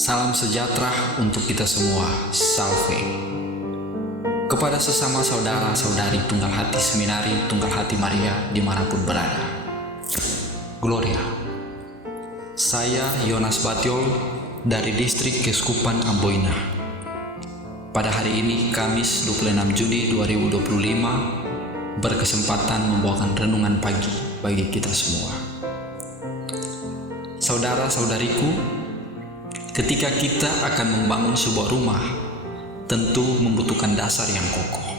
Salam sejahtera untuk kita semua. Salve. Kepada sesama saudara-saudari Tunggal Hati Seminari Tunggal Hati Maria dimanapun berada. Gloria. Saya Yonas Batiol dari Distrik Keuskupan Amboina. Pada hari ini Kamis 26 Juni 2025 berkesempatan membawakan renungan pagi bagi kita semua. Saudara-saudariku, ketika kita akan membangun sebuah rumah, tentu membutuhkan dasar yang kokoh.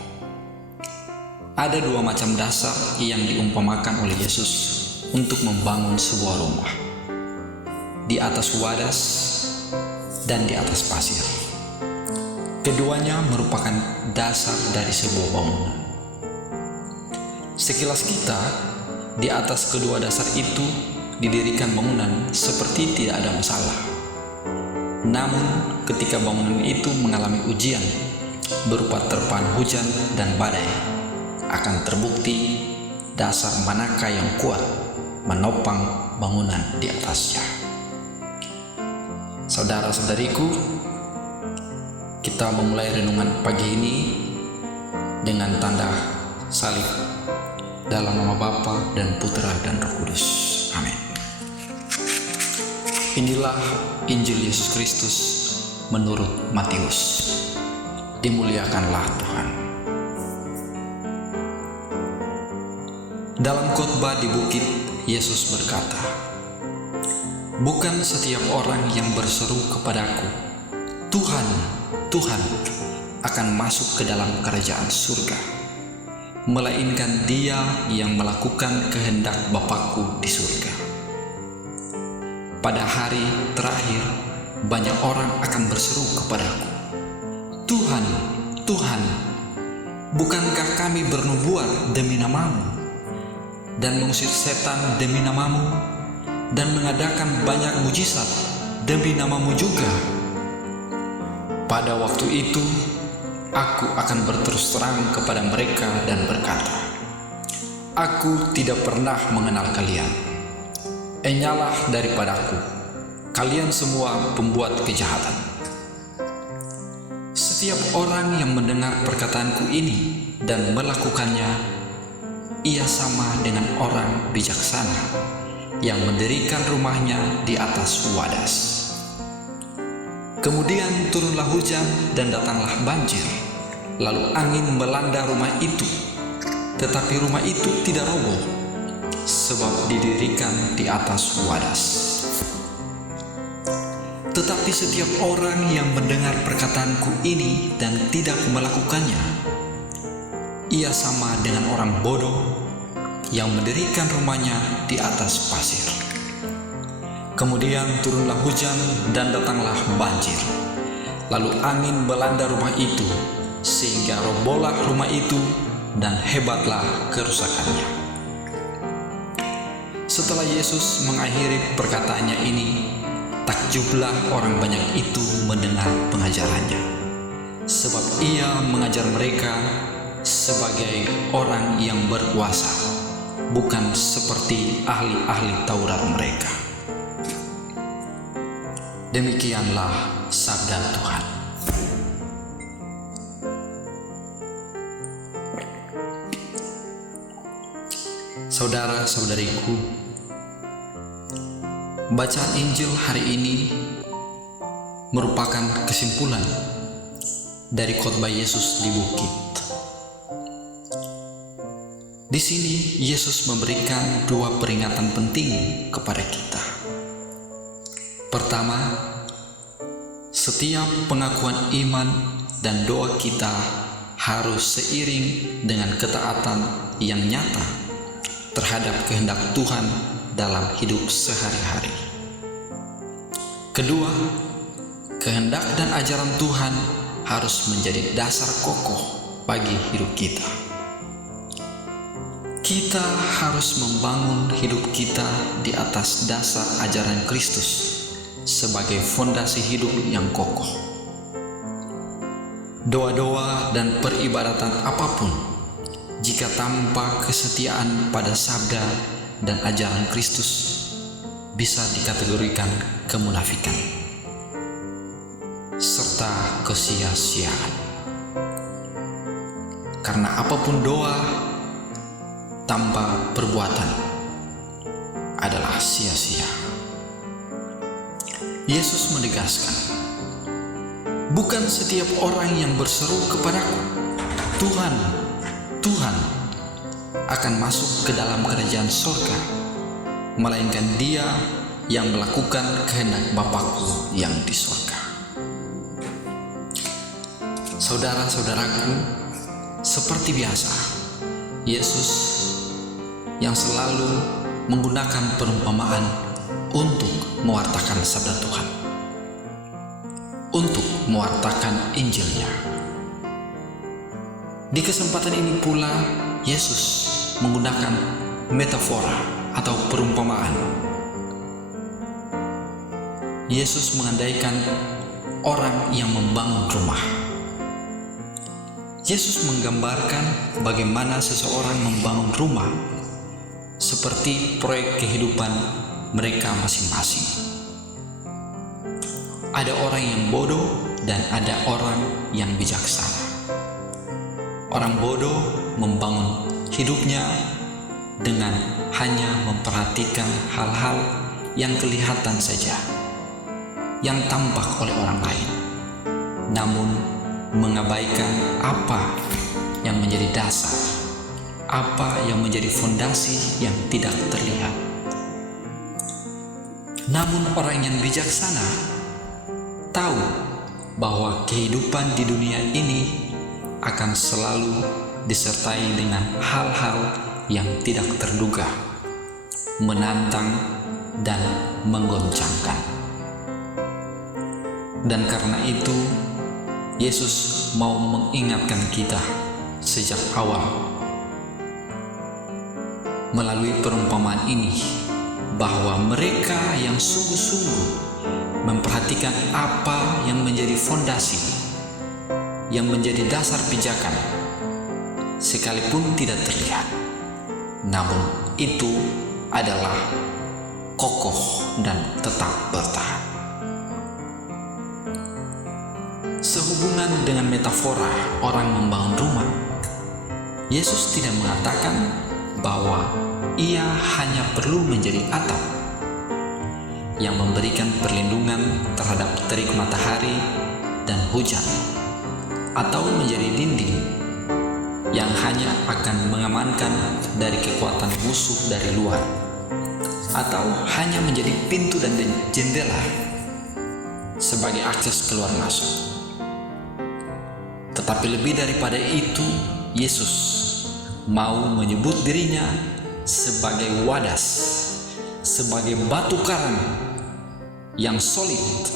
Ada dua macam dasar yang diumpamakan oleh Yesus untuk membangun sebuah rumah. Di atas wadas dan di atas pasir. Keduanya merupakan dasar dari sebuah bangunan. Sekilas kita, di atas kedua dasar itu didirikan bangunan seperti tidak ada masalah. Namun, ketika bangunan itu mengalami ujian berupa terpaan hujan dan badai, akan terbukti dasar manakah yang kuat menopang bangunan di atasnya. Saudara-saudariku, kita memulai renungan pagi ini dengan tanda salib dalam nama Bapa dan Putra dan Roh Kudus. Amin. Inilah Injil Yesus Kristus menurut Matius. Dimuliakanlah Tuhan. Dalam khotbah di bukit, Yesus berkata, "Bukan setiap orang yang berseru kepadaku, Tuhan, Tuhan, akan masuk ke dalam kerajaan surga, melainkan dia yang melakukan kehendak Bapa-Ku di surga." Pada hari terakhir, banyak orang akan berseru kepadaku, "Tuhan, Tuhan, bukankah kami bernubuat demi nama-Mu, dan mengusir setan demi nama-Mu, dan mengadakan banyak mujizat demi nama-Mu juga?" Pada waktu itu, aku akan berterus terang kepada mereka dan berkata, "Aku tidak pernah mengenal kalian. Enyalah daripadaku, kalian semua pembuat kejahatan." Setiap orang yang mendengar perkataanku ini dan melakukannya, ia sama dengan orang bijaksana yang mendirikan rumahnya di atas wadas. Kemudian turunlah hujan dan datanglah banjir, lalu angin melanda rumah itu, tetapi rumah itu tidak roboh, sebab didirikan di atas wadas. Tetapi setiap orang yang mendengar perkataanku ini dan tidak melakukannya, ia sama dengan orang bodoh yang mendirikan rumahnya di atas pasir. Kemudian turunlah hujan dan datanglah banjir, lalu angin melanda rumah itu, sehingga robohlah rumah itu dan hebatlah kerusakannya. Setelah Yesus mengakhiri perkataannya ini, takjublah orang banyak itu mendengar pengajarannya, sebab ia mengajar mereka sebagai orang yang berkuasa, bukan seperti ahli-ahli Taurat mereka. Demikianlah sabda Tuhan. Saudara-saudariku, bacaan Injil hari ini merupakan kesimpulan dari khotbah Yesus di bukit. Di sini Yesus memberikan dua peringatan penting kepada kita. Pertama, setiap pengakuan iman dan doa kita harus seiring dengan ketaatan yang nyata terhadap kehendak Tuhan dalam hidup sehari-hari. Kedua, kehendak dan ajaran Tuhan harus menjadi dasar kokoh bagi hidup kita. Kita harus membangun hidup kita di atas dasar ajaran Kristus sebagai fondasi hidup yang kokoh. Doa-doa dan peribadatan apapun, jika tanpa kesetiaan pada sabda dan ajaran Kristus, bisa dikategorikan kemunafikan. kesia-siaan. Karena apapun doa tanpa perbuatan adalah sia-sia. Yesus menegaskan, bukan setiap orang yang berseru kepadaku, Tuhan, Tuhan, akan masuk ke dalam kerajaan surga, melainkan dia yang melakukan kehendak Bapakku yang di surga. Saudara-saudaraku, seperti biasa, Yesus yang selalu menggunakan perumpamaan untuk mewartakan sabda Tuhan, untuk mewartakan Injilnya. Di kesempatan ini pula, Yesus menggunakan metafora atau perumpamaan. Yesus mengandaikan orang yang membangun rumah. Yesus menggambarkan bagaimana seseorang membangun rumah seperti proyek kehidupan mereka masing-masing. Ada orang yang bodoh dan ada orang yang bijaksana. Orang bodoh membangun hidupnya dengan hanya memperhatikan hal-hal yang kelihatan saja, yang tampak oleh orang lain, namun mengabaikan apa yang menjadi dasar, apa yang menjadi fondasi yang tidak terlihat. Namun orang yang bijaksana tahu bahwa kehidupan di dunia ini akan selalu disertai dengan hal-hal yang tidak terduga, menantang dan menggoncangkan. Dan karena itu, Yesus mau mengingatkan kita sejak awal melalui perumpamaan ini bahwa mereka yang sungguh-sungguh memperhatikan apa yang menjadi fondasi, yang menjadi dasar pijakan, sekalipun tidak terlihat, namun itu adalah kokoh dan tetap bertahan. Sehubungan dengan metafora orang membangun rumah, Yesus tidak mengatakan bahwa ia hanya perlu menjadi atap yang memberikan perlindungan terhadap terik matahari dan hujan, atau menjadi dinding yang hanya akan mengamankan dari kekuatan musuh dari luar, atau hanya menjadi pintu dan jendela sebagai akses keluar masuk. Tetapi lebih daripada itu, Yesus mau menyebut dirinya sebagai wadas, sebagai batu karang yang solid,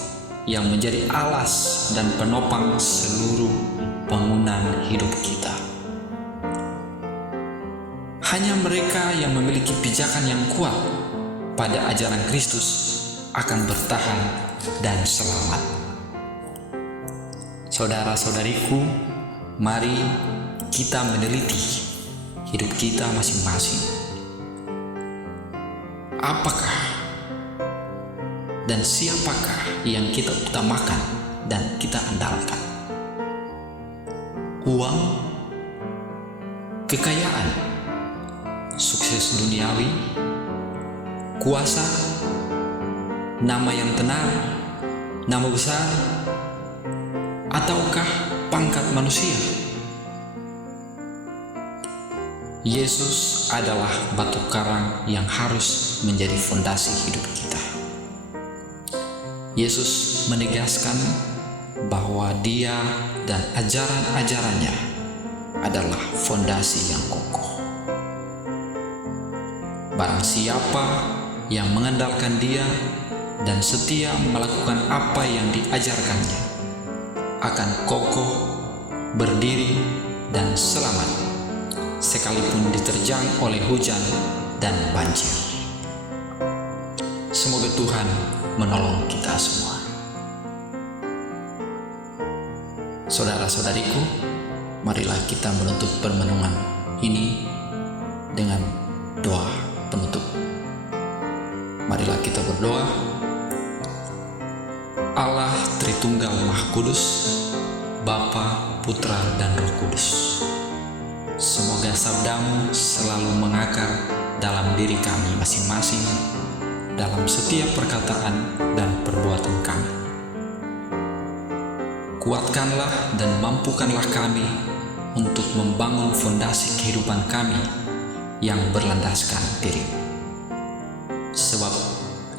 yang menjadi alas dan penopang seluruh bangunan hidup kita. Hanya mereka yang memiliki pijakan yang kuat pada ajaran Kristus akan bertahan dan selamat. Saudara-saudariku, mari kita meneliti hidup kita masing-masing. Apakah dan siapakah yang kita utamakan dan kita andalkan? Uang, kekayaan, sukses duniawi, kuasa, nama yang tenar, nama besar, ataukah pangkat manusia? Yesus adalah batu karang yang harus menjadi fondasi hidup kita. Yesus menegaskan bahwa Dia dan ajaran-ajarannya adalah fondasi yang kokoh. Barang siapa yang mengandalkan Dia dan setia melakukan apa yang diajarkannya akan kokoh, berdiri, dan selamat, sekalipun diterjang oleh hujan dan banjir. Semoga Tuhan menolong kita semua. Saudara-saudariku, marilah kita menutup permenungan ini dengan doa penutup. Marilah kita berdoa. Allah Tritunggal Maha Kudus, Bapa, Putra, dan Roh Kudus. Semoga sabdamu selalu mengakar dalam diri kami masing-masing, dalam setiap perkataan dan perbuatan kami. Kuatkanlah dan mampukanlah kami untuk membangun fondasi kehidupan kami yang berlandaskan diri-Mu. Sebab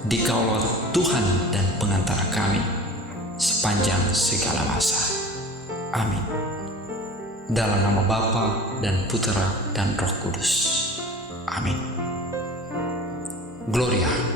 Dikaulah Tuhan dan pengantara kami sepanjang segala masa. Amin. Dalam nama Bapa dan Putra dan Roh Kudus. Amin. Gloria